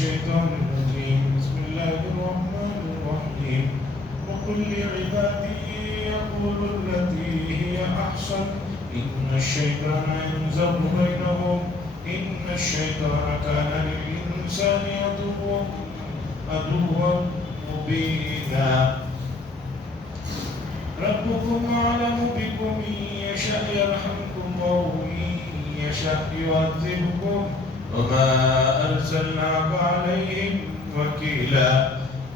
الشيطان الرجيم بسم الله الرحمن الرحيم وقل لعبادي يقولوا التي هي أحسن إن الشيطان ينزغ بينهم إن الشيطان كان للإنسان عدوا مبينا ربكم أعلم بكم إن يشاء يرحمكم أو إن يشاء يعذبكم وما أرسلناك عليهم وكيلا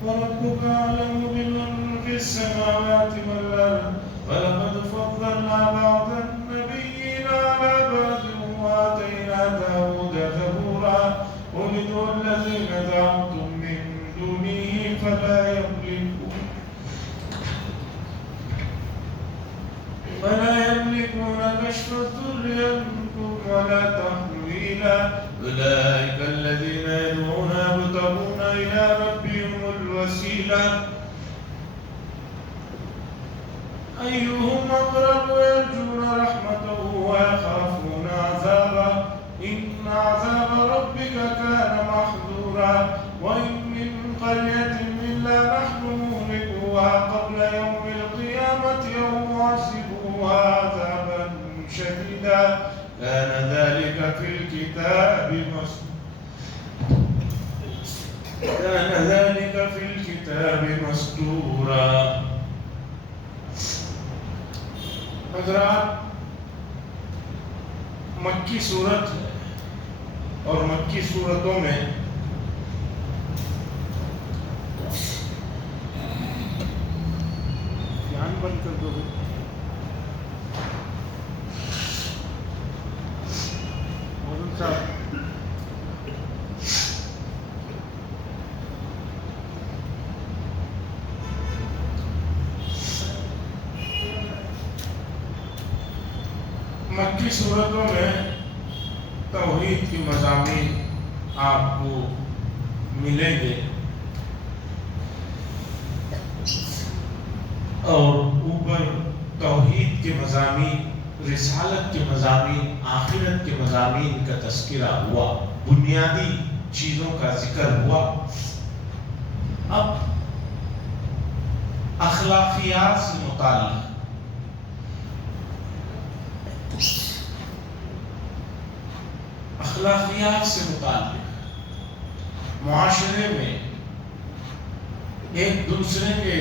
وربك أعلم بمن في السماوات والأرض ولقد فضلنا بعض النبيين على بعض وآتينا داود زبورا قل ادعوا الذين زعمتم من دونه فلا يملكون كشف الضر عنكم ولا تحويلا أولئك الذين يدعون يبتغون إلى ربهم الوسيلة أيهم أقرب ويرجون رحمته ويخافون عذابه إن عذاب ربك كان محذورا وإن من قرية إلا نحن مهلكوها قبل يوم القيامة أو معذبوها عذابا شديدا كان ذلك في الكتاب مسطورا. حضرات، مکی صورت ہے اور مکی صورتوں میں دھیان بند کر دو مولانا صاحب. مکی صورتوں میں توحید کی مضامین آپ کو ملیں گے اور اوپر توحید کے مضامین، رسالت کے مضامین، آخرت کے مضامین کا تذکرہ ہوا، بنیادی چیزوں کا ذکر ہوا. اب اخلاقیات سے متعلق معاشرے میں ایک دوسرے کے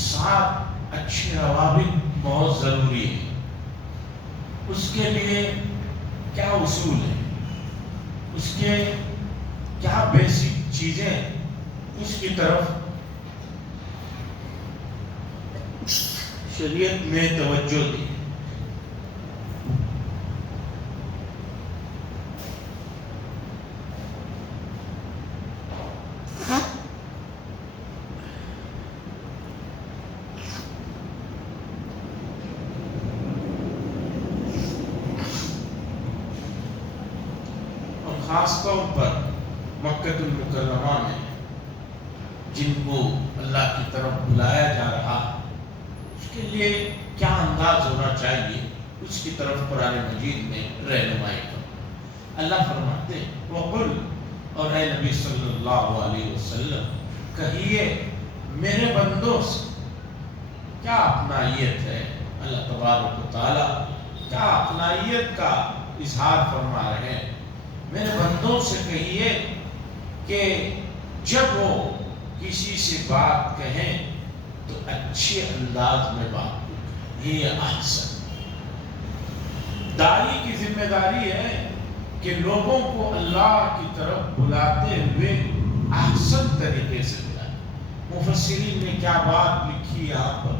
ساتھ اچھے روابط بہت ضروری ہے. اس کے لیے کیا اصول ہیں، اس کے کیا بیسک چیزیں، اس کی طرف شریعت میں توجہ دی. خاص طور پر مکہ المکرمہ میں جن کو اللہ کی طرف بلایا جا رہا، اس کے لیے کیا انداز ہونا چاہیے، اس کی طرف قرآن مجید میں رہنمائی کرو. اللہ فرماتے ہیں وَقُلْ، اور اے نبی صلی اللہ علیہ وسلم کہیے میرے بندوں سے. کیا اپنائیت ہے؟ اللہ تبارک و تعالیٰ کیا اپنائیت کا اظہار فرما رہے ہیں. میرے بندوں سے کہیے کہ جب وہ کسی سے بات کہیں تو اچھے انداز میں بات کریں، یہ احسن. داعی کی ذمہ داری ہے کہ لوگوں کو اللہ کی طرف بلاتے ہوئے احسن طریقے سے بلائے. مفسرین نے کیا بات لکھی یہاں پر؟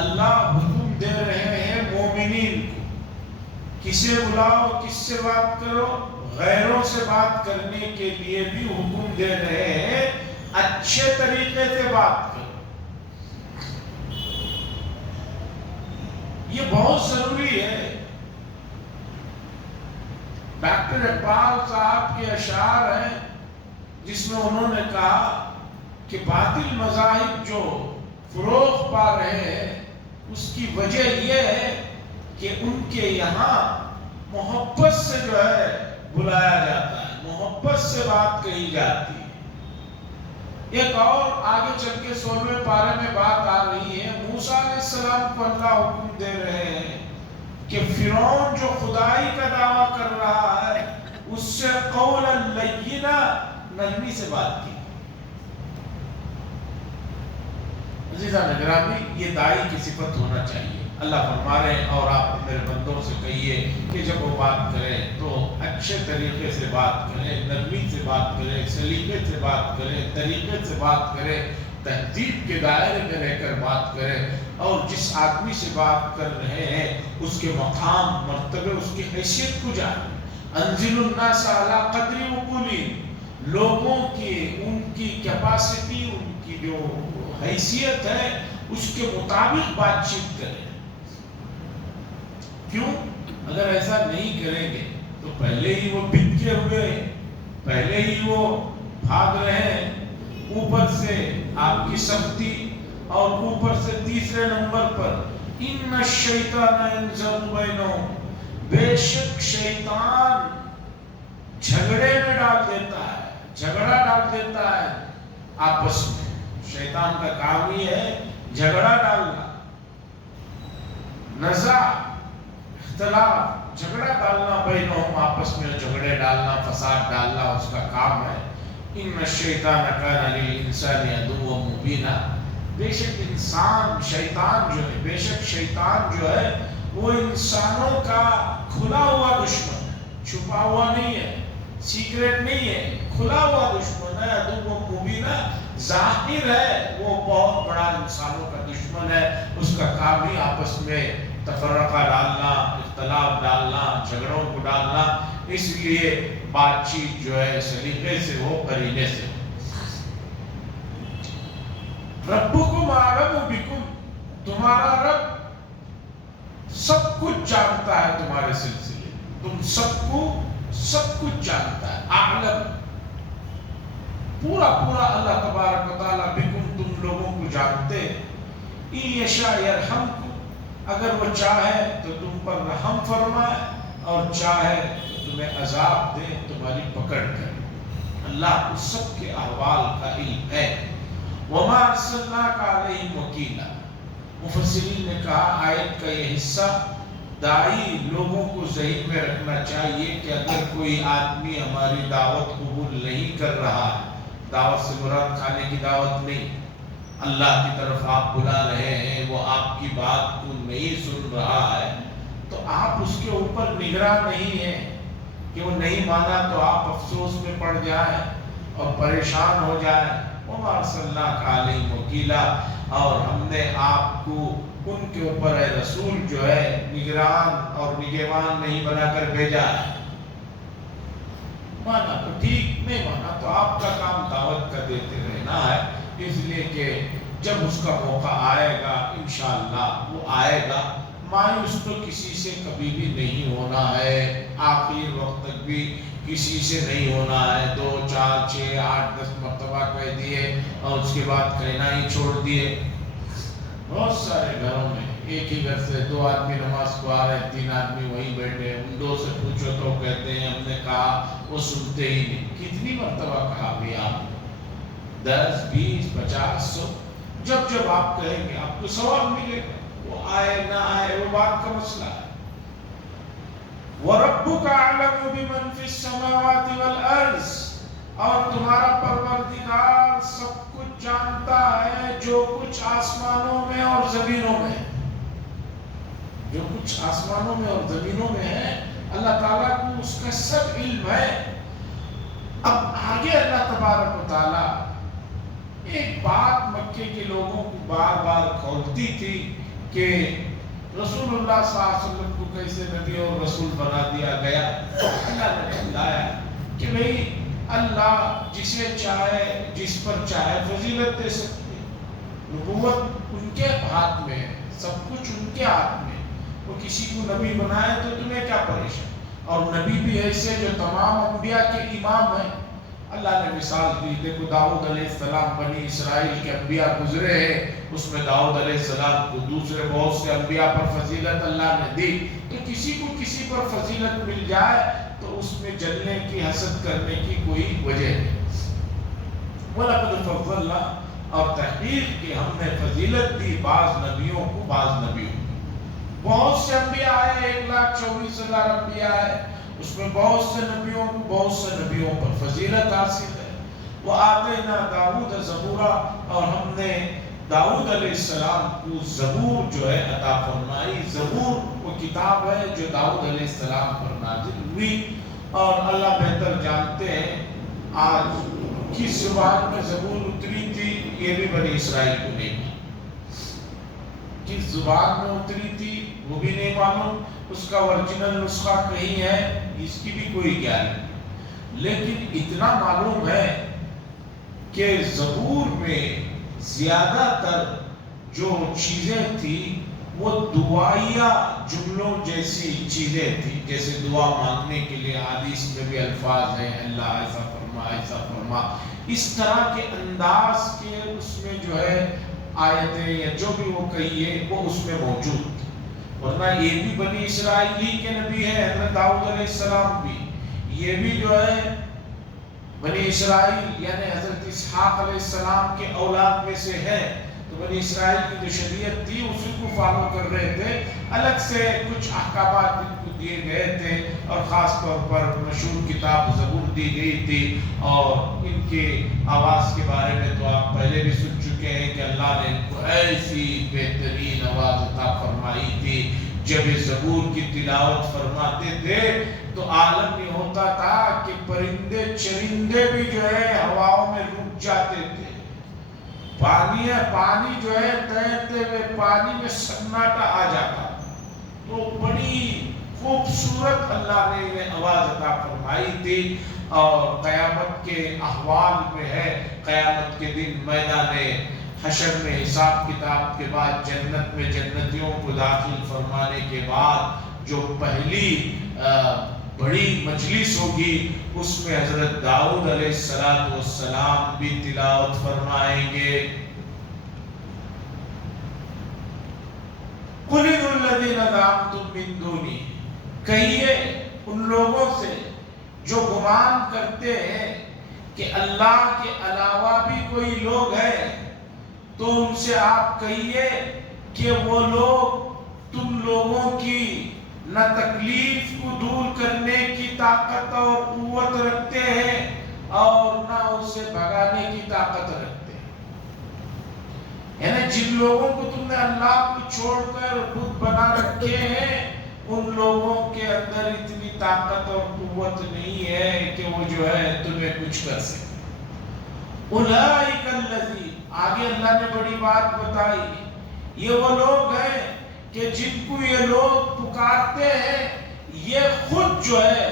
اللہ حکم دے رہے ہیں مومنین کو، کسے بلاؤ، کس سے بات کرو. غیروں سے بات کرنے کے لیے بھی حکم دے رہے ہیں اچھے طریقے سے بات کرو. یہ بہت ضروری ہے. ڈاکٹر اقبال صاحب کے اشعار ہیں جس میں انہوں نے کہا کہ باطل مذاہب جو فروغ پا رہے ہیں اس کی وجہ یہ ہے کہ ان کے یہاں محبت سے جو ہے بلایا جاتا ہے، محبت سے بات کہی جاتی ہے۔ ایک اور آگے چل کے 16ویں پارے میں بات آ رہی ہے، موسیٰ علیہ السلام کو اللہ حکم دے رہے ہیں کہ فرعون جو خدائی کا دعویٰ کر رہا ہے اس سے قولا لینا، نرمی سے بات کی۔ عزیزان گرامی، یہ داعی کی صفت ہونا چاہیے۔ اللہ فرما رہے ہیں اور آپ میرے بندوں سے کہیے کہ جب وہ بات کریں تو اچھے طریقے سے بات کریں، نرمی سے بات کریں، سلیقے سے بات کریں، طریقے سے بات کریں، تہذیب کے دائرے میں رہ کر بات کریں، اور جس آدمی سے بات کر رہے ہیں اس کے مقام، مرتبے، اس کی حیثیت کو جانیں۔ انزل الناس علی قدر عقولہم، لوگوں کی ان کی کیپاسٹی، ان کی جو حیثیت ہے اس کے مطابق بات چیت کریں۔ کیوں؟ اگر ایسا نہیں کریں گے تو پہلے ہی وہ بھٹکے ہوئے ہیں، پہلے ہی وہ بھاگ رہے ہیں، اوپر سے آپ کی سختی، اور اوپر سے تیسرے نمبر پر ان الشیطان ینزغ بینہم، بے شک شیطان جھگڑے میں ڈال دیتا ہے، جھگڑا ڈال دیتا ہے آپس میں۔ شیطان کا کام ہی ہے جھگڑا ڈالنا، نزاع، اختلاف، جھگڑا ڈالنا، بینہم آپس میں جھگڑے ڈالنا، فساد ڈالنا اس کا کام ہے۔ ان الشیطان کان للانسان عدوا مبینا، بے شک انسان، شیطان جو ہے، بے شک شیطان جو ہے وہ انسانوں کا کھلا ہوا دشمن ہے، چھپا ہوا نہیں ہے، سیکریٹ نہیں ہے، کھلا ہوا دشمن ہے، عدوا مبینا، ظاہر ہے، وہ بہت بڑا انسانوں کا دشمن ہے۔ اس کا کام ہی آپس میں تفرقہ ڈالنا، اختلاف ڈالنا، جھگڑوں کو ڈالنا، اس لیے بات چیت جو ہے سلیقے سے ہو، قرینے سے ہو۔ ربکم اعلم بکم، تمہارا رب سب کچھ جانتا ہے تمہارے سلسلے، تم سب کو سب کچھ جانتا ہے۔ اعلم، پورا اللہ تبارک و تعالیٰ بکم، تم لوگوں کو جانتے۔ ان یشاء یرحمکم، اگر وہ چاہے تو تم پر رحم فرمائے، اور چاہے تو تمہیں عذاب دے، تمہاری پکڑ کرے۔ اللہ اس سب کے احوال کا علم ہے۔ وما ارسلناک علیہم وکیلا، مفسرین نے کہا آیت کا یہ حصہ داعی لوگوں کو ذہن میں رکھنا چاہیے کہ اگر کوئی آدمی ہماری دعوت قبول نہیں کر رہا ہے، دعوت سے مراد کھانے کی دعوت نہیں، اللہ کی طرف آپ بلا رہے ہیں، وہ آپ کی بات کو نہیں سن رہا ہے، تو آپ اس کے اوپر نگراں نہیں ہیں کہ وہ نہیں مانا تو آپ افسوس میں پڑ جائیں اور پریشان ہو جائیں۔ وما ارسلناک علیہم وکیلا، اور ہم نے آپ کو ان کے اوپر اے رسول جو ہے نگران اور نگہبان نہیں بنا کر بھیجا ہے۔ مانا تو ٹھیک، نہیں مانا تو آپ کا کام دعوت کا دیتے رہنا ہے، اس لیے کہ جب اس کا موقع آئے گا انشاءاللہ وہ آئے گا۔ مایوس تو کسی سے کبھی بھی نہیں ہونا ہے، آخر وقت تک بھی کسی سے نہیں ہونا ہے۔ 2 4 6 8 10 مرتبہ کہہ دیے اور اس کے بعد کہنا ہی چھوڑ دیے۔ بہت سارے گھروں میں ایک ہی گھر سے 2 آدمی نماز کو آ رہے ہیں، 3 آدمی وہیں بیٹھے، ان 2 سے پوچھو تو کہتے ہیں ہم نے کہا، وہ سنتے ہی نہیں۔ کتنی مرتبہ کہا بھی آپ؟ 10 20 50 100، جب آپ کہیں گے آپ کو ثواب ملے گا، وہ آئے نہ آئے وہ بات کا مسئلہ ہے۔ وَرَبُّكَ أَعْلَمُ بِمَنْ فِي السَّمَاوَاتِ وَالْأَرْضِ، اور تمہارا پروردگار سب کچھ جانتا ہے جو کچھ آسمانوں میں اور زمینوں میں، جو کچھ آسمانوں میں اور زمینوں میں ہے، اللہ تعالیٰ کو اس کا سب علم ہے۔ اب آگے اللہ تبارک و تعالیٰ ایک بات مکے کے لوگوں کو بار بار کھولتی تھی کہ رسول اللہ صلی اللہ علیہ وسلم کو کیسے نبی اور رسول بنا دیا گیا۔ اللہ نے بتلایا کہ بھئی اللہ جسے چاہے، جس پر چاہے فضیلت دے سکتے، نبوت ان کے ہاتھ میں ہے، سب کچھ ان کے ہاتھ میں۔ وہ کسی کو نبی بنائے تو تمہیں کیا پریشان، اور نبی بھی ایسے جو تمام انبیاء کے امام ہیں۔ اللہ نے مثال دی، دیکھو داؤد علیہ السلام، بنی اسرائیل کے انبیاء گزرے ہیں، اس میں داؤد علیہ السلام کو دوسرے بہت سے انبیاء پر فضیلت اللہ نے دی۔ تو کسی کو کسی پر فضیلت مل جائے تو تو اس میں جلنے کی حسد کرنے کی کوئی وجہ نہیں۔ وَلَقَدْ فَضَّلْنَا، اور تحقیق کہ ہم نے فضیلت دی بعض نبیوں کو بعض نبیوں کو۔ بہت سے انبیاء آئے، 1,24,000 انبیاء آئے، اس میں بہت سے نبیوں کو بہت سے نبیوں پر فضیلت حاصل ہے۔ وَآتَيْنَا دَاوُودَ زَبُورًا، اور ہم نے داؤد علیہ السلام کو زبور جو ہے عطا فرمائی۔ زبور وہ کتاب ہے جو داؤد علیہ السلام پر نازل ہوئی، اور اللہ بہتر جانتے ہیں آج کس زبان میں زبور اتری تھی، یہ بھی بنی اسرائیل کو نہیں معلوم۔ کس زبان میں اتری تھی وہ بھی نہیں معلوم، اس کا اوریجنل نسخہ کہیں ہے، اس کی بھی کوئی گارنٹی نہیں۔ لیکن اتنا معلوم ہے کہ زبور میں زیادہ تر جو چیزیں تھی وہ دعائیہ جملوں جیسی چیزیں تھی، جیسے دعا مانگنے کے لیے حدیث میں بھی الفاظ ہیں، اللہ ایسا فرما ایسا فرما، اس طرح کے انداز کے اس میں جو ہے آیتیں یا جو بھی وہ کہیے وہ اس میں موجود تھی۔ ورنہ یہ بھی بنی اسرائیلی کے نبی ہے، حضرت داؤد علیہ السلام بھی، یہ بھی جو ہے بنی اسرائیل یعنی حضرت اسحاق علیہ السلام کے اولاد میں سے ہے۔ تو بنی اسرائیل کی جو شریعت تھی اسی کو فالو کر رہے تھے، الگ سے کچھ احکامات ان کو دیے گئے تھے، اور خاص طور پر مشہور کتاب زبور دی گئی تھی۔ اور ان کے آواز کے بارے میں تو آپ پہلے بھی سن چکے ہیں کہ اللہ نے ان کو ایسی بہترین آواز عطا فرمائی تھی، جب زبور کی تلاوت فرماتے تھے تو عالم یہ ہوتا تھا کہ پرندے چرندے بھی جو ہے ہواؤں میں رک جاتے تھے، پانی جو ہے تیرتے ہوئے پانی میں سناٹا آ جاتا۔ تو بڑی خوبصورت اللہ نے انہیں آواز عطا فرمائی تھی، اور قیامت کے احوال میں ہے، قیامت کے دن میدان حشر میں حساب کتاب کے بعد جنت میں جنتیوں کو داخل فرمانے کے بعد جو پہلی بڑی مجلس ہوگی، اس میں حضرت داؤد علیہ السلام بھی تلاوت فرمائیں گے۔ قُلِ ادْعُوا الَّذِينَ زَعَمْتُم مِّن دُونِي، کہیے ان لوگوں سے جو گمان کرتے ہیں کہ اللہ کے علاوہ بھی کوئی لوگ ہیں، تو ان سے آپ کہیے کہ وہ لوگ تم لوگوں کی نہ تکلیف کو دور کرنے کی طاقت اور قوت رکھتے ہیں، اور نہ اسے بھگانے کی طاقت رکھتے ہیں۔ یعنی جن لوگوں کو تم نے اللہ کو چھوڑ کر بت بنا رکھے ہیں، ان لوگوں کے اندر اتنی طاقت اور قوت نہیں ہے کہ وہ جو ہے تمہیں کچھ کر سکے۔ اولئک الذین، آگے اللہ نے بڑی بات بتائی، یہ وہ لوگ ہیں کہ جن کو یہ لوگ پکارتے ہیں، یہ خود جو ہے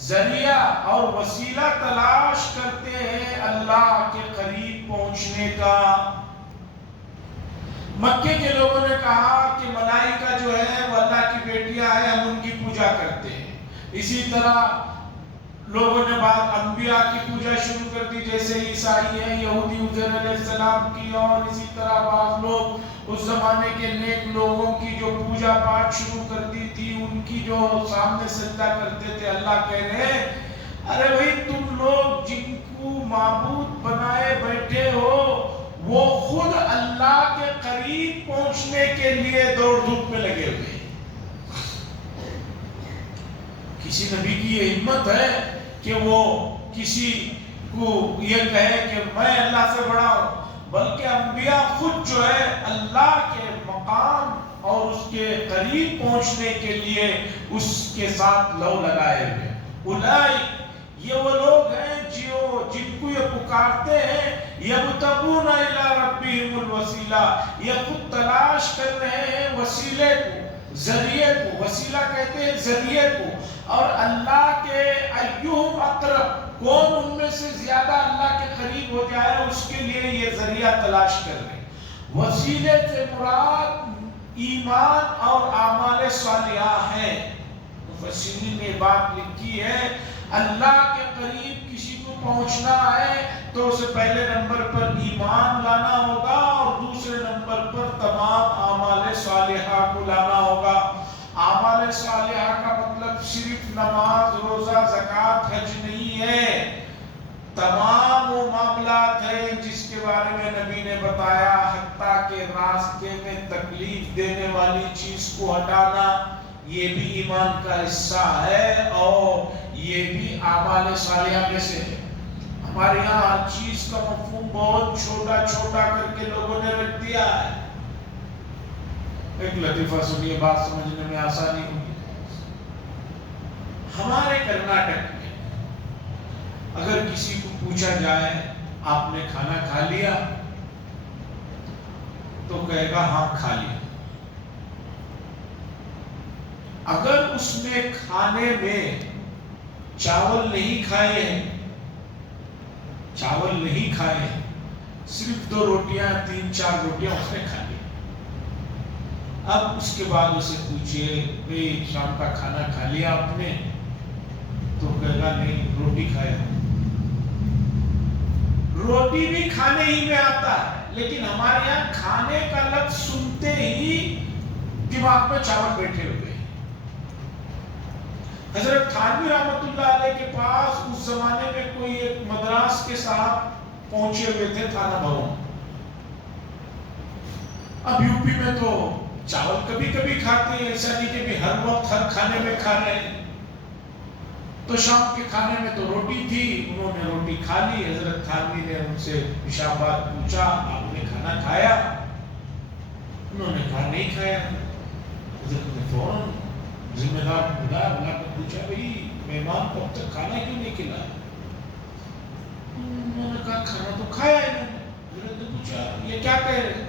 ذریعہ اور وسیلہ تلاش کرتے ہیں اللہ کے قریب پہنچنے کا۔ مکے کے لوگوں نے کہا کہ ملائکہ جو ہے وہ اللہ کی بیٹیاں ہیں، ہم ان کی پوجا کرتے ہیں۔ اسی طرح لوگوں نے بعض انبیاء کی پوجا شروع کر دی، جیسے عیسائی ہیں، یہودی عزیر علیہ السلام کی، اور اسی طرح بعض لوگ اس زمانے کے نیک لوگوں کی جو پوجا پاٹ شروع کر دی تھی، ان کی جو سامنے سجدہ کرتے تھے۔ اللہ کہہ رہے ہیں ارے بھائی تم لوگ جن کو معبود بنائے بیٹھے ہو، وہ خود اللہ کے قریب پہنچنے کے لیے دوڑ دھوپ میں لگے ہوئے ہیں۔ کسی نبی کی یہ ہمت ہے کہ وہ کسی کو یہ کہے کہ میں اللہ سے بڑا ہوں، بلکہ انبیاء خود جو ہے اللہ کے مقام اور اس کے قریب پہنچنے کے لیے اس کے ساتھ لو لگائے ہوئے۔ اولئک، یہ وہ لوگ ہیں جن کو یہ پکارتے ہیں، یبتغون الی ربہم الوسیلہ، یہ خود تلاش کر رہے ہیں وسیلے کو، ذریعے کو، وسیلہ کہتے ہیں ذریعے کو، اور اللہ کے ایہم اقرب، کون ان میں سے زیادہ اللہ کے قریب ہو جائے، اس کے لیے یہ ذریعہ تلاش کر رہے ہیں۔ وسیلے سے مراد ایمان اور اعمال صالحہ ہے۔ مفسرین نے بات لکھی ہے اللہ کے قریب کسی کو پہنچنا ہے تو اسے پہلے نمبر پر ایمان لانا ہوگا، اور دوسرے نمبر پر تمام اعمال صالحہ کو لانا ہوگا۔ اعمال صالحہ کا مطلب مطلب صرف نماز روزہ زکات حج نہیں ہے، تمام وہ معاملات ہیں جس کے بارے میں نبی نے بتایا، حتیٰ کہ راستے میں تکلیف دینے والی چیز کو ہٹانا یہ بھی ایمان کا حصہ ہے، اور یہ بھی اعمال صالحہ میں سے ہے۔ ہمارے یہاں ہر چیز کا مفہوم بہت چھوٹا چھوٹا کر کے لوگوں نے رکھ دیا ہے۔ ایک لطیفہ سنیے، بات سمجھنے میں آسانی ہوگی۔ ہمارے کرناٹک میں اگر کسی کو پوچھا جائے آپ نے کھانا کھا لیا تو کہے گا ہاں کھا لیا۔ اگر اس نے کھانے میں چاول نہیں کھائے ہیں، چاول نہیں کھائے ہیں، صرف 2 روٹیاں 3-4 روٹیاں اس نے کھا لی، اب اس کے بعد اسے پوچھئے بھئی شام کا کھانا کھا لیا آپ نے؟ تو کہے گا نہیں، روٹی کھایا۔ روٹی بھی کھانے ہی میں آتا ہے، لیکن ہمارے یہاں کھانے کا لفظ سنتے ہی دماغ میں چاول بیٹھے ہوئے ہیں۔ حضرت تھانوی رحمت اللہ علیہ کے پاس اس زمانے میں کوئی ایک مدراس کے ساتھ پہنچے ہوئے تھے تھانہ بھون۔ اب یوپی میں تو چاول کبھی کبھی کھاتے ہیں، ایسا نہیں کہ بھی ہر وقت ہر کھانے میں کھا رہے ہیں۔ تو شام کے کھانے میں تو روٹی تھی، انہوں نے روٹی کھا لی۔ حضرت تھانوی نے ان سے پیشابات پوچھا آپ نے کھانا کھایا؟ انہوں نے کہا نہیں کھایا۔ حضرت نے فوراً ذمہ دار بلا کر پوچھا بھئی مہمان کو اب تک کھانا کیوں نہیں کھلایا؟ انہوں نے کہا کھانا تو کھایا ہے۔ حضرت نے پوچھا یہ کیا کہہ رہے؟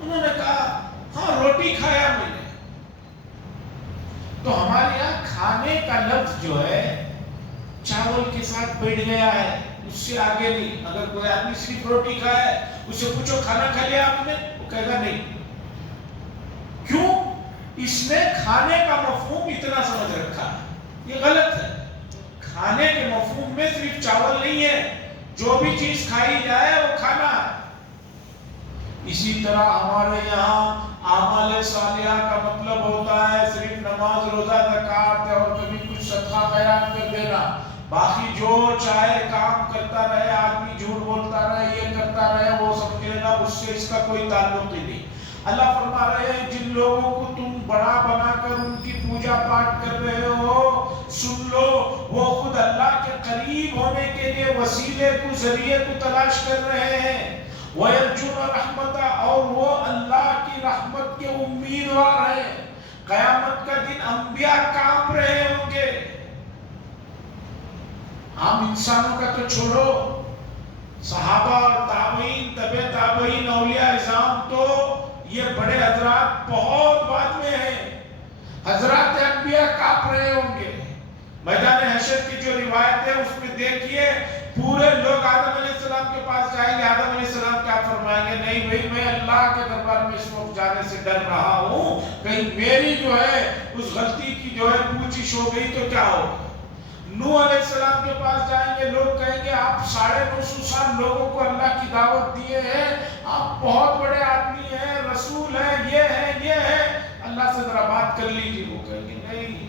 انہوں نے کہا ہاں روٹی کھایا میں نے۔ تو ہمارے یہاں کھانے کا لفظ جو ہے چاول کے ساتھ بیٹھ گیا ہے، اس سے آگے نہیں۔ اگر کوئی آدمی صرف روٹی کھایا ہے، اس سے پوچھو کھانا کھا لیا آپ نے؟ وہ کہے گا نہیں۔ کیوں؟ اس نے کھانے کا مفہوم اتنا سمجھ رکھا ہے، یہ غلط ہے۔ کھانے کے مفہوم میں صرف چاول نہیں ہے، جو بھی چیز کھائی جائے وہ کھانا ہے۔ اسی طرح ہمارے یہاں اعمال صالحہ کا مطلب ہوتا ہے صرف نماز روزہ زکات اور کبھی کچھ صدقہ خیرات کر دینا، باقی جو چاہے کام کرتا رہے، آدمی جھوٹ بولتا رہے، یہ کرتا رہے، وہ سمجھے گا اس سے اس کا کوئی تعلق ہی نہیں۔ اللہ فرما رہے ہیں جن لوگوں کو تم بڑا بنا کر ان کی پوجا پاٹ کر رہے ہو، سن لو وہ خود اللہ کے قریب ہونے کے لیے وسیلے کو، ذریعے کو تلاش کر رہے ہیں۔ وَيَرْجُونَ رَحْمَتَ، اور وہ اللہ کی رحمت کے امیدوار ہیں۔ قیامت کا دن انبیاء کانپ رہے ہوں گے۔ عام انسانوں کا تو چھوڑو، صحابہ اور تابعین، تبع تابعین، اولیاء اعظام، تو یہ بڑے حضرات بہت بعد میں ہیں۔ حضرات انبیاء کانپ رہے ہوں گے۔ میدان حشر کی جو روایت ہے اس میں دیکھیے پورے لوگ آدم علیہ السلام کے پاس جائیں گے، آدم علیہ السلام کیا فرمائیں گے؟ نہیں بھئی میں اللہ کے دربار میں اس وقت جانے سے ڈر رہا ہوں، کہیں میری جو ہے اس غلطی کی جو ہے پوچھش ہو گئی تو کیا ہوگا؟ نوح علیہ السلام کے پاس جائیں گے، لوگ کہیں گے آپ 950 سال لوگوں کو اللہ کی دعوت دیے ہیں، آپ بہت بڑے آدمی ہیں، رسول ہیں، یہ ہے، اللہ سے ذرا بات کر لیجیے۔ وہ کہیں گے نہیں۔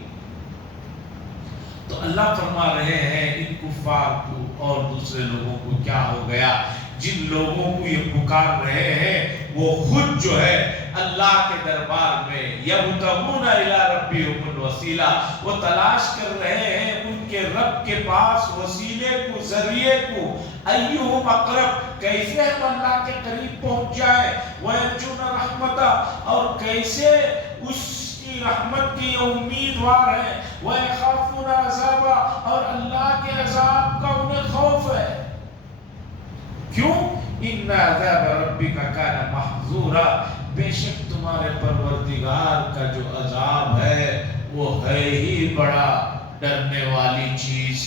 تو اللہ فرما رہے ہیں ان کفار کو اور دوسرے لوگوں کو کیا ہو گیا؟ جن لوگوں کو یہ پکار رہے ہیں وہ خود جو ہے اللہ کے دربار میں یبتغون الی ربہم الوسیلہ، وہ تلاش کر رہے ہیں ان کے رب کے پاس وسیلے کو، ذریعے کو، ایہم اقرب، کیسے ہم اللہ کے قریب پہنچ جائیں، وَيَرْجُونَ رَحْمَتَ، اور کیسے اس کی رحمت کی امیدوار ہیں، وَيَخَافُونَ عَذَابَ، اور اللہ کے عذاب کا انہیں خوف ہے۔ کیوں؟ ان عذاب ربک کان محذورا، بے شک تمہارے پروردگار کا جو عذاب ہے وہ ہے ہی بڑا ڈرنے والی چیز۔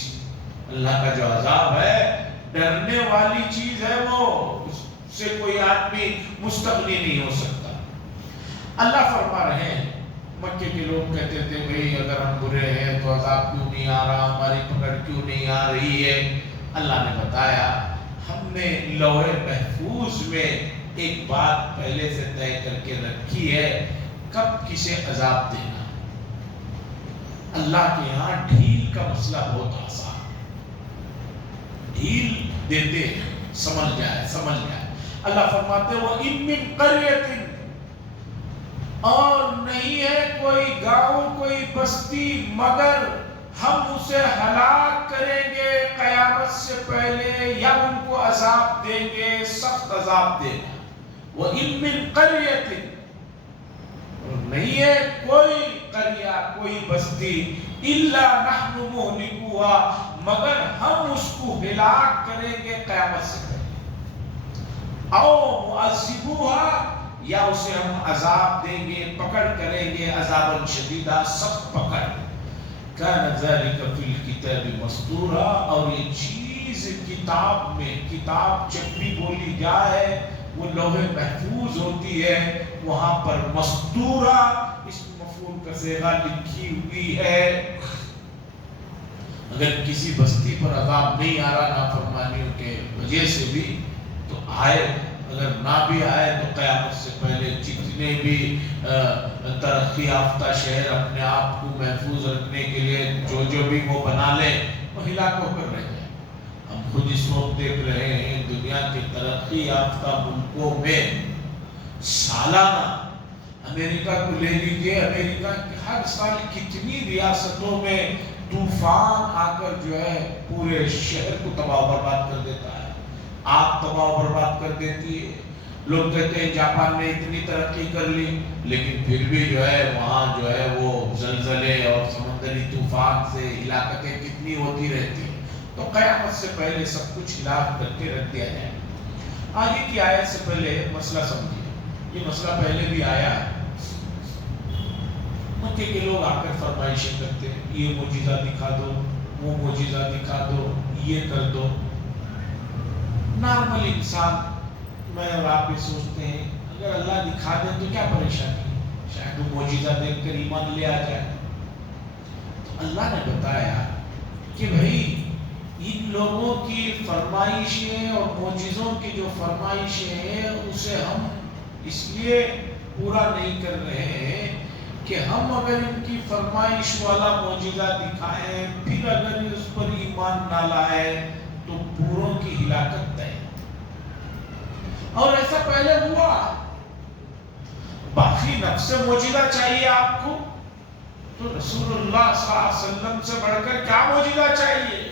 اللہ کا جو عذاب ہے ڈرنے والی چیز ہے، وہ اس سے کوئی آدمی مستغنی نہیں ہو سکتا۔ اللہ فرما رہے ہیں مکے کے لوگ کہتے تھے بھئی اگر ہم برے ہیں تو عذاب کیوں نہیں آ رہا، ہماری پکڑ کیوں نہیں آ رہی ہے؟ اللہ نے بتایا ہم نے لوح محفوظ میں ایک بات پہلے سے طے کر کے رکھی ہے، کب کسے عذاب دینا۔ اللہ کے یہاں ڈھیل کا مسئلہ بہت آسان، ڈھیل دیتے سمجھ جائے۔ اللہ فرماتے ہیں وَإِن مِّن قَرْيَةٍ، اور نہیں ہے کوئی گاؤں کوئی بستی مگر ہم اسے ہلاک کریں گے قیامت سے پہلے، یا ان کو عذاب دیں گے، سخت عذاب دیں گے۔ وَإِن مِّن قَرْيَةٍ، نہیں ہے کوئی قریہ کوئی بستی اِلَّا نَحْنُ مُهْلِكُوهَا، مگر ہم اس کو ہلاک کریں گے قیامت سے پہلے، او مُعَذِّبُوهَا، یا اسے ہم عذاب دیں گے، پکڑ کریں گے عذاباً شدیدہ، سخت پکڑ۔ كَانَ ذَلِكَ فِي الْكِتَابِ مَسْطُورًا، اور یہ چیز کتاب میں، کتاب جب بھی بولی جائے وہ لوح محفوظ ہوتی ہے، وہاں پر مستورہ اس مفعول کا صیغہ لکھی ہوئی ہے۔ اگر کسی بستی پر عذاب نہیں آ رہا نافرمانیوں کے وجہ سے بھی تو آئے، اگر نہ بھی آئے تو قیامت سے پہلے جتنے بھی ترقی یافتہ شہر اپنے آپ کو محفوظ رکھنے کے لیے جو بھی وہ بنا لے، وہ ہلاک ہو کر رہ جائے۔ ہم خود اس وقت دیکھ رہے ہیں دنیا کے ترقی یافتہ ملکوں میں سالانہ، امریکہ کو لے لیجیے، امریکہ کے ہر سال کتنی ریاستوں میں طوفان آ کر جو ہے پورے شہر کو تباہ و برباد کر دیتا ہے، آگ تباہ و برباد کر دیتی ہے۔ لوگ کہتے ہیں جاپان نے اتنی ترقی کر لی، لیکن پھر بھی جو ہے وہاں جو ہے وہ زلزلے اور سمندری طوفان سے ہلاکتیں کتنی ہوتی رہتی ہیں۔ تو قیامت سے پہلے سب کچھ ہلاک کر کے رکھ دیا جائے۔ آگے کی آیت سے پہلے مسئلہ سمجھیے، یہ مسئلہ پہلے بھی آیا ہے۔ مکے کے لوگ آ کر فرمائشیں کرتے ہیں، یہ معجزہ دکھا دو، وہ معجزہ دکھا دو، یہ کر دو۔ نارمل انسان، میں اور آپ یہ سوچتے ہیں اگر اللہ دکھا دے تو کیا پریشانی ہے، شاید وہ معجزہ دیکھ کر ایمان لے آ جائے۔ تو اللہ نے بتایا کہ بھائی ان لوگوں کی فرمائشیں اور معجزوں کی جو فرمائشیں ہیں اسے ہم اس لیے پورا نہیں کر رہے ہیں کہ ہم اگر ان کی فرمائش والا معجزہ دکھائیں پھر اگر اس پر ایمان نہ لائے تو پوروں کی ہلاکت طے۔ اور ایسا پہلے ہوا، باقی نفس معجزہ چاہیے آپ کو تو رسول اللہ صلی اللہ علیہ وسلم سے بڑھ کر کیا معجزہ چاہیے؟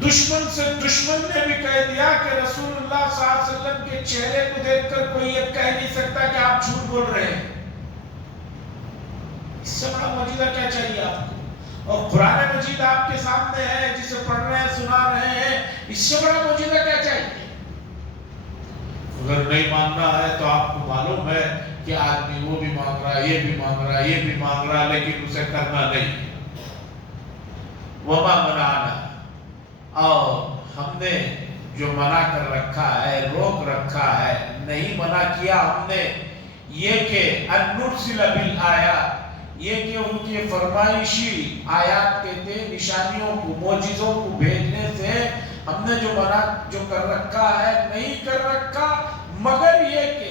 دشمن سے دشمن نے بھی کہہ دیا کہ رسول اللہ صلی اللہ علیہ وسلم کے چہرے کو دیکھ کر کوئی یہ کہہ نہیں سکتا کہ آپ جھوٹ بول رہے ہیں۔ اس سے بڑا معجزہ کیا چاہیے آپ کو؟ اور قرآن مجید آپ کے سامنے ہے جسے پڑھ رہے ہیں سنا رہے ہیں، اس سے بڑا معجزہ کیا چاہیے؟ اگر نہیں ماننا ہے تو آپ کو معلوم ہے کہ آدمی وہ بھی مانگ رہا ہے، یہ بھی مانگ رہا ہے، یہ بھی مانگ رہا ہے، لیکن اسے کرنا نہیں۔ وما منعنا، اور ہم نے جو منع کر رکھا ہے، روک رکھا ہے، نہیں منع کیا ہم نے، یہ کہ ان نرسل بالآیات، یہ کہ ان کی فرمائشی آیات کہتے ہیں نشانیوں کو، معجزوں کو بھیجنے سے ہم نے جو منع جو کر رکھا ہے نہیں کر رکھا، مگر یہ کہ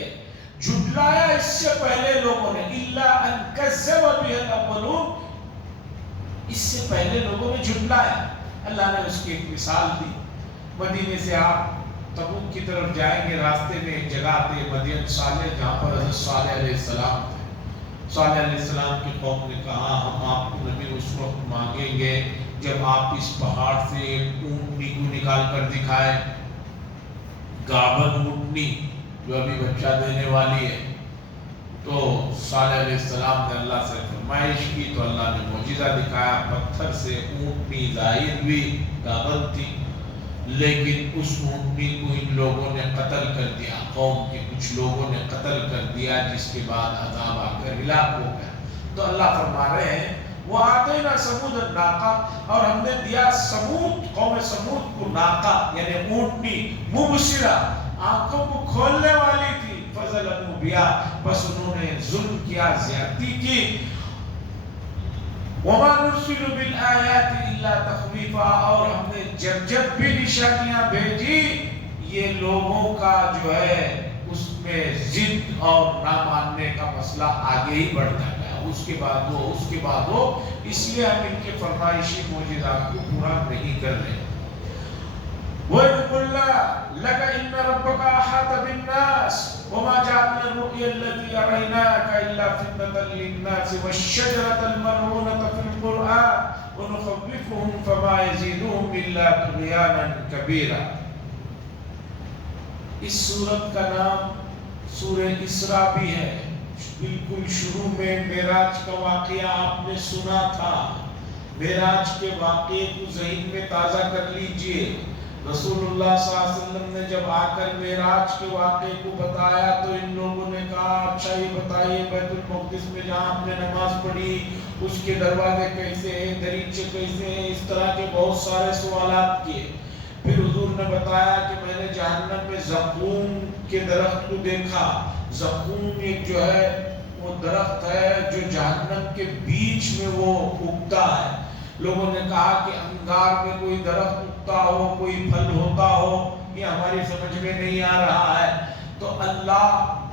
جھٹلایا اس سے پہلے لوگوں نے، الا ان کذب بہ الاولون، اس سے پہلے لوگوں نے جھٹلایا۔ اللہ نے اس کی ایک مثال دی، مدینے سے آپ تبوک کی طرف جائیں گے، راستے میں ایک جگہ آتے مدین صالح، جہاں پر حضرت صالح علیہ السلام تھے۔ صالح علیہ السلام کی قوم نے کہا ہم آپ کو نبی اس وقت مانگیں گے جب آپ اس پہاڑ سے ایک اونٹنی کو نکال کر دکھائے، گابن اونٹنی جو ابھی بچہ دینے والی ہے۔ تو صالح علیہ السلام نے اللہ سے فرمائش کی تو اللہ نے معجزہ دکھایا، پتھر سے اونٹنی ظاہر ہوئی، گابن تھی، لیکن اس اونٹنی کو ان لوگوں نے قتل کر دیا، قوم کے کچھ لوگوں نے قتل کر دیا، جس کے بعد عذاب آ کر ہلاک ہو گیا۔ تو اللہ فرما رہے ہیں وَآتَيْنَا ثَمُودَ النَّاقَةَ، اور ہم نے دیا سمود، قوم سمود کو ناقہ یعنی اونٹنی، مبصرہ، آنکھوں کو کھولنے والی تھی، فَظَلَمُوا بِهَا، بس انہوں نے ظلم کیا، زیادتی کی۔ وَمَا نُرْسِلُ بِالْآيَاتِ إِلَّا تَخْوِيفًا، اور ہم نے جب بھی نشانیاں بھیجی یہ لوگوں کا جو ہے اس میں ضد اور نہ ماننے کا مسئلہ آگے ہی بڑھتا گیا۔ اس کے بعد وہ، اس کے بعد وہ، اس لیے ہم ان کے فرمائشی معجزات کو پورا نہیں کر رہے۔ وَإِذْ قُلْنَا لَكَ إِنَّ رَبَّكَ أَحَاطَ بِالنَّاسِ وَمَا جَعَلْنَا الرُّؤْيَا الَّتِي أَرَيْنَاكَ إِلَّا فِتْنَةً لِلنَّاسِ وَالشَّجَرَةَ الْمَلْعُونَةَ فِي الْقُرْآنِ وَنُخَوِّفُهُمْ فَمَا يَزِيدُهُمْ إِلَّا طُغْيَانًا كَبِيرًا۔ اس سورت کا نام سورہ اسراء بھی ہے۔ بالکل شروع میں معراج کا واقعہ آپ نے سنا تھا۔ معراج کے واقعے کو ذہن میں تازہ کر لیجئے۔ رسول اللہ صلی اللہ علیہ وسلم نے جب آ کر معراج کے واقعے کو بتایا تو ان لوگوں نے کہا اچھا یہ بتائیے بیت المقدس میں جہاں آپ نے نماز پڑھی اس کے دروازے کیسے ہیں، دریچے کیسے ہیں، اس طرح کے بہت سارے سوالات کیے۔ پھر حضور نے بتایا کہ میں نے جہنم میں زقوم کے درخت کو دیکھا۔ زقوم ایک جو ہے وہ درخت ہے جو جہنم کے بیچ میں وہ اگتا ہے۔ لوگوں نے کہا کہ انگار میں کوئی درخت اگتا ہو، کوئی پھل ہوتا ہو، یہ ہماری سمجھ میں نہیں آ رہا ہے۔ تو اللہ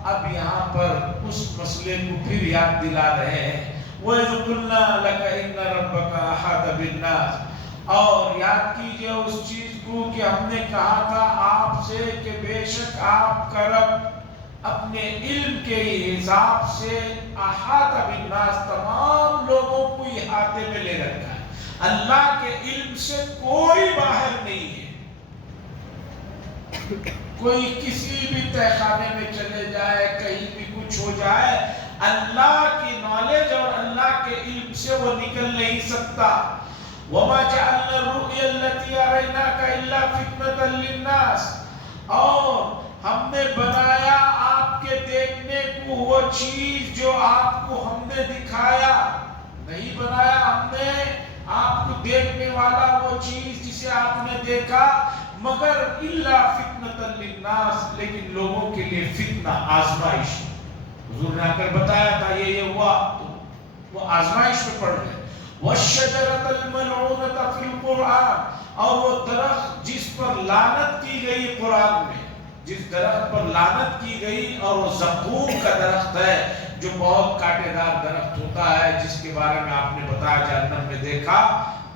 اب یہاں پر اس مسئلے کو پھر یاد دلا رہے ہیں۔ وَإِذْ قُلْنَا لَكَ إِنَّ رَبَّكَ أَحَاطَ بِالنَّاسِ، اور یاد کیجئے اس چیز کو کہ ہم نے کہا تھا آپ سے کہ بے شک آپ کا رب اپنے علم کے حساب سے احاطہ بالناس تمام لوگوں کو احاطے میں لے رکھا ہے۔ اللہ کے علم سے کوئی باہر نہیں ہے۔ کوئی کسی بھی تہخانے میں چلے جائے، کہیں بھی کچھ ہو جائے، اللہ کی نالج اور اللہ کے علم سے وہ نکل نہیں سکتا۔ وَمَا جَعَلْنَا الرُّؤْيَا الَّتِي أَرَيْنَاكَ إِلَّا فِتْنَةً لِلنَّاسِ، اور ہم نے بنایا آپ کے دیکھنے کو وہ چیز جو آپ کو ہم نے دکھایا، نہیں بنایا ہم نے آپ کو دیکھنے والا وہ چیز جسے آپ نے دیکھا مگر إِلَّا فِتْنَةً لِلنَّاسِ، لیکن لوگوں کے لیے فتنہ، آزمائش۔ حضور نے آ کر بتایا تھا یہ ہوا تو وہ آزمائش میں پڑ گئے۔ وَالشَّجَرَةَ الْمَلْعُونَةَ فِي الْقُرْآنِ، اور وہ درخت جس پر لعنت کی گئی قرآن میں، جس درخت پر لعنت کی گئی، اور وہ زقوم کا درخت ہے جو بہت کانٹے دار درخت ہوتا ہے جس کے بارے میں آپ نے بتایا جہنم میں دیکھا،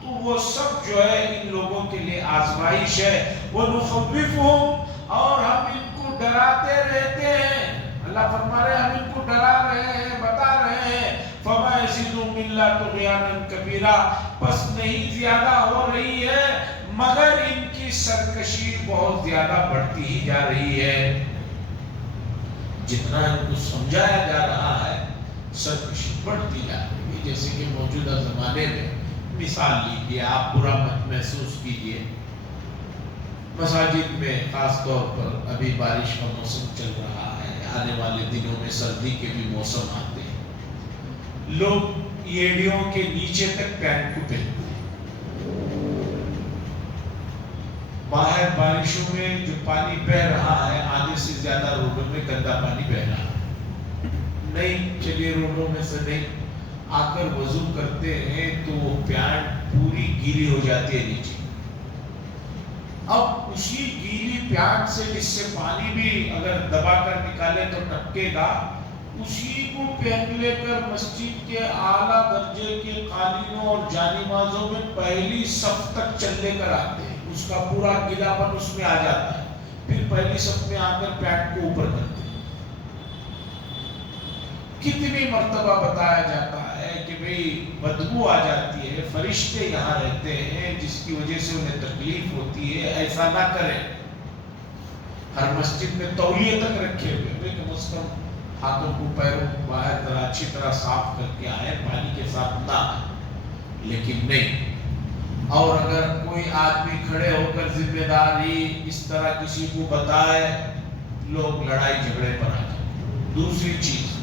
تو وہ سب جو ہے ان لوگوں کے لیے آزمائش ہے۔ وَنُخَوِّفُهُمْ، اور ہم ان کو ڈراتے رہتے ہیں۔ اللہ فرما رہے ہیں ہم ان کو ڈرا رہے ہیں، بتا رہے ہیں۔ فَمَا يَزِيدُهُمْ إِلَّا طُغْيَانًا كَبِيرًا، بس نہیں زیادہ ہو رہی ہے مگر ان کی سرکشی بہت زیادہ بڑھتی ہی جا رہی ہے۔ جتنا ان کو سمجھایا جا رہا ہے سرکشی بڑھتی جا رہی ہے۔ جیسے کہ موجودہ زمانے میں مثال لیجیے، آپ برا مت محسوس کیجیے، مساجد میں خاص طور پر ابھی بارش کا موسم چل رہا ہے، آنے والے دنوں میں سردی کے بھی موسم آتے ہیں، لوگ ایڑیوں کے نیچے تک پینٹ کو پہنتے ہیں۔ باہر بارشوں میں جو پانی بہ رہا ہے آدھے سے زیادہ روڈوں میں گندا پانی بہ رہا ہے، نہیں چلیے روڈوں میں سے نہیں، آ کر وضو کرتے ہیں تو وہ پینٹ پوری گیلی ہو جاتی ہے نیچے۔ اب اسی گیلی پینٹ سے جس سے پانی بھی اگر دبا کر نکالے تو ٹپکے گا، اسی کو پہن لے کر مسجد کے اعلیٰ درجے کے قالینوں اور جانمازوں میں پہلی صف تک چل لے کر آتے ہیں، اس کا پورا گیلا پن اس میں آ جاتا ہے، پھر پہلی صف میں آ کر پینٹ کو اوپر کرتے ہیں۔ کتنی مرتبہ بتایا جاتا ہے کہ بھئی بدبو آ جاتی ہے، فرشتے یہاں رہتے ہیں جس کی وجہ سے انہیں تکلیف ہوتی ہے، ایسا نہ کریں۔ ہر مسجد میں تولیے تک رکھے ہوئے کہ کم از کم ہاتھوں کو پیروں کو باہر طرح اچھی طرح صاف کر کے آئے، پانی کے ساتھ نہ آئے، لیکن نہیں۔ اور اگر کوئی آدمی کھڑے ہو کر ذمہ داری اس طرح کسی کو بتائے، لوگ لڑائی جھگڑے پر آ جائیں۔ دوسری چیز،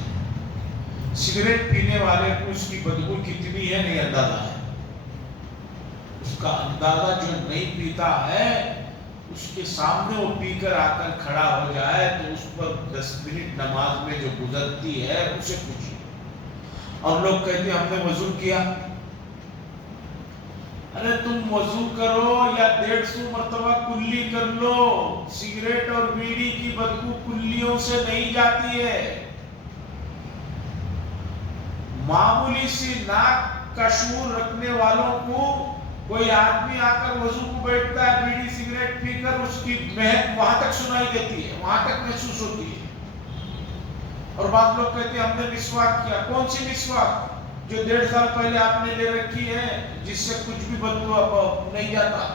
سگریٹ پینے والے کو اس کی بدبو کتنی ہے نہیں اندازہ ہے، اس کا اندازہ جو نہیں پیتا ہے اس کے سامنے وہ پی کر آ کر کھڑا ہو جائے تو اس پر 10 منٹ نماز میں جو گزرتی ہے اسے پوچھیے۔ اور لوگ کہتے ہیں ہم نے وضو کیا، ارے تم وضو کرو یا 150 مرتبہ کلی کر لو، سگریٹ اور بیڑی کی بدبو کلیوں سے نہیں جاتی ہے۔ معمولی سی ناک کا شعور رکھنے والوں کو کوئی آدمی آ کر وضو کو بیٹھتا ہے، بیڑی سگریٹ پی کر اس کی مہک وہاں تک سنائی دیتی ہے، وہاں تک محسوس ہوتی ہے. اور بعض لوگ کہتے ہیں ہم نے مسواک کیا. کون سی مسواک؟ جو 1.5 سال پہلے آپ نے لے رکھی ہے، جس سے کچھ بھی بدبو اب نہیں جاتا.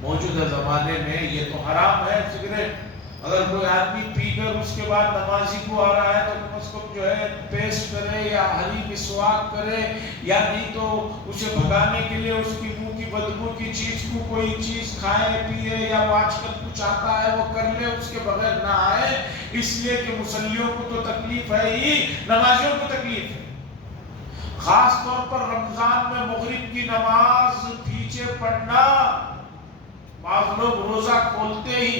موجودہ زمانے میں یہ تو حرام ہے سگریٹ. اگر کوئی آدمی پی کر اس کے بعد نمازی کو آ رہا ہے تو کم از کم جو ہے پیسٹ کرے یا ہری مسواک کرے، یا نہیں تو اسے بھگانے کے لیے اس کی منہ کی بدبو کی چیز کو کوئی چیز کھائے پیے، یا وہ آج کل کچھ آتا ہے وہ کر لے، اس کے بغیر نہ آئے. اس لیے کہ مصلیوں کو تو تکلیف ہے ہی، نمازیوں کو تکلیف ہے. خاص طور پر رمضان میں مغرب کی نماز پیچھے پڑھنا. بعض لوگ روزہ کھولتے ہی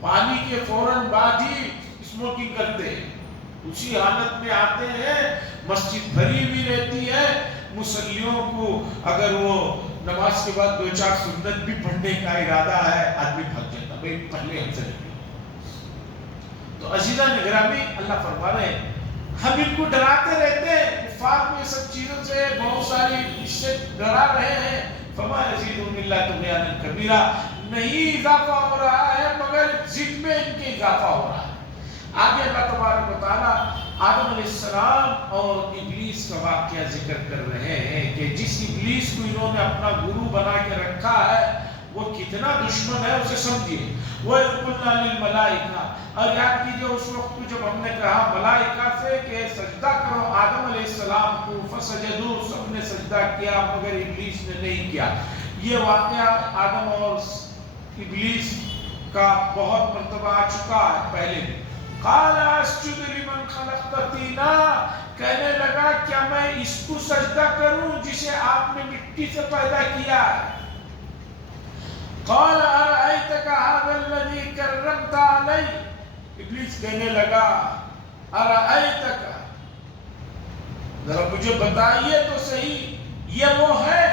پانی کے فوراً بعد ہی اسموکنگ کرتے ہیں، اسی حالت میں آتے ہیں. مسجد بھری بھی رہتی ہے، مصلیوں کو اگر وہ نماز کے بعد 2-4 سنت بھی پڑھنے کا ارادہ ہے، آدمی بھگ جاتا، بھائی پہلے ہم سے نکلو. تو عزیزان گرامی، اللہ فرما رہے ہیں ہم ان کو ڈراتے رہتے ہیں، کفار کو یہ سب چیزوں سے بہت ساری اس سے ڈرا رہے ہیں. فما یزیدہم الا طغیانا کبیرا، نہیں اضافہ ہو رہا ہے مگر ضد میں ان کے اضافہ ہو رہا ہے. آگے اللہ تبارک و تعالیٰ آدم علیہ السلام اور ابلیس کا واقعہ ذکر کر رہے ہیں کہ جس ابلیس کو انہوں نے اپنا گرو بنا کے رکھا ہے وہ کتنا دشمن ہے، اسے سمجھیے. وَإِذْ قُلْنَا لِلْمَلَائِكَةِ، اور یاد کیجئے اس وقت کو جب ہم نے کہا ملائکہ سے کہ سجدہ کرو آدم علیہ السلام کو، فسجدوا، سب نے سجدہ کیا مگر ابلیس نے نہیں کیا. یہ واقعہ آدم اور ابلیس کا بہت مرتبہ آ چکا ہے پہلے بھی. قَالَ أَسْجُدُ لِمَنْ خَلَقْتَ طِينًا، کہنے لگا کیا میں اس کو سجدہ کروں جسے آپ نے مٹی سے پیدا کیا ہے. قَالَ أَرَأَيْتَكَ هَذَا الَّذِي كَرَّمْتَ عَلَيَّ، ابلیس کہنے لگا أَرَأَيْتَكَ، ذرا مجھے بتائیے تو صحیح، یہ وہ ہے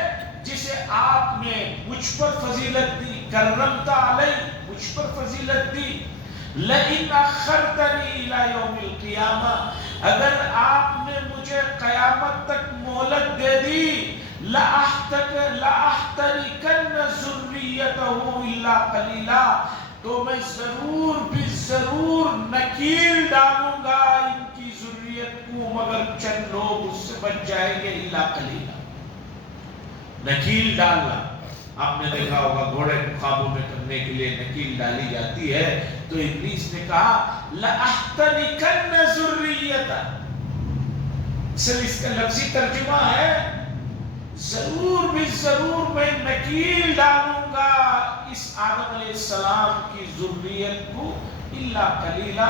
جسے آپ نے مجھ پر فضیلت دی، کرمت علی، مجھ پر فضیلت دی. لئن اخرتنی الی یوم القیامہ، اگر آپ نے مجھے قیامت تک مہلت دے دی، لَأَحْتَرِكَنَّ ذُرِّيَّتَهُ إِلَّا قَلِيلًا، تو میں ضرور بھی ضرور نکیل ڈالوں گا ان کی ذریت کو مگر چند لوگ اس سے بچ جائیں گے. إِلَّا قَلِيلًا، نکیل ڈالنا آپ نے دیکھا ہوگا گھوڑے کو قابو میں کرنے کے لیے نکیل ڈالی جاتی ہے. تو ابلیس نے کہا لَأَحْتَرِكَنَّ ذُرِّيَّتَهُ، اصل اس کا لفظی ترجمہ ہے ضرور بھی ضرور میں نکیل ڈالوں گا اس آدم علیہ السلام کی ذریت کو، الا قلیلا،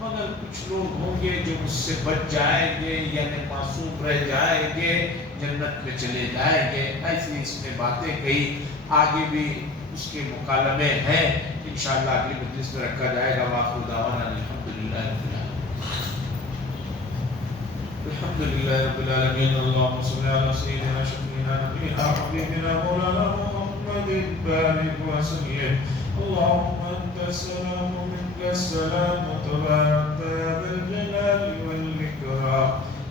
مگر کچھ لوگ ہوں گے جو مجھ سے بچ جائیں گے، یعنی معصوم رہ جائیں گے، جنت میں چلے جائیں گے. ایسی اس نے باتیں کہی. آگے بھی اس کے مکالمے ہیں، انشاءاللہ اگلی مجلس میں رکھا جائے گا. وآخر دعوانا الحمدللہ رب العالمین. الحمدللہ رب العالمین. اللہم صلی علی سیدنا شفیعنا نبینا حبیبنا مولانا محمد بارک وسلم. اللہم انت السلام منک السلام تبارک یا ذا الجلال والاکرام.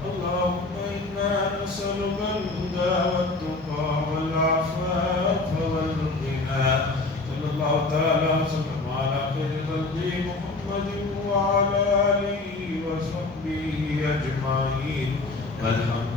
اللہم انا نسألک الہدى والتقى والعفاف والغنى. صلی اللہ تعالی وسلم علی خیر خلقہ محمد وعلی آلہ وصحبہ اجمعین. والحمد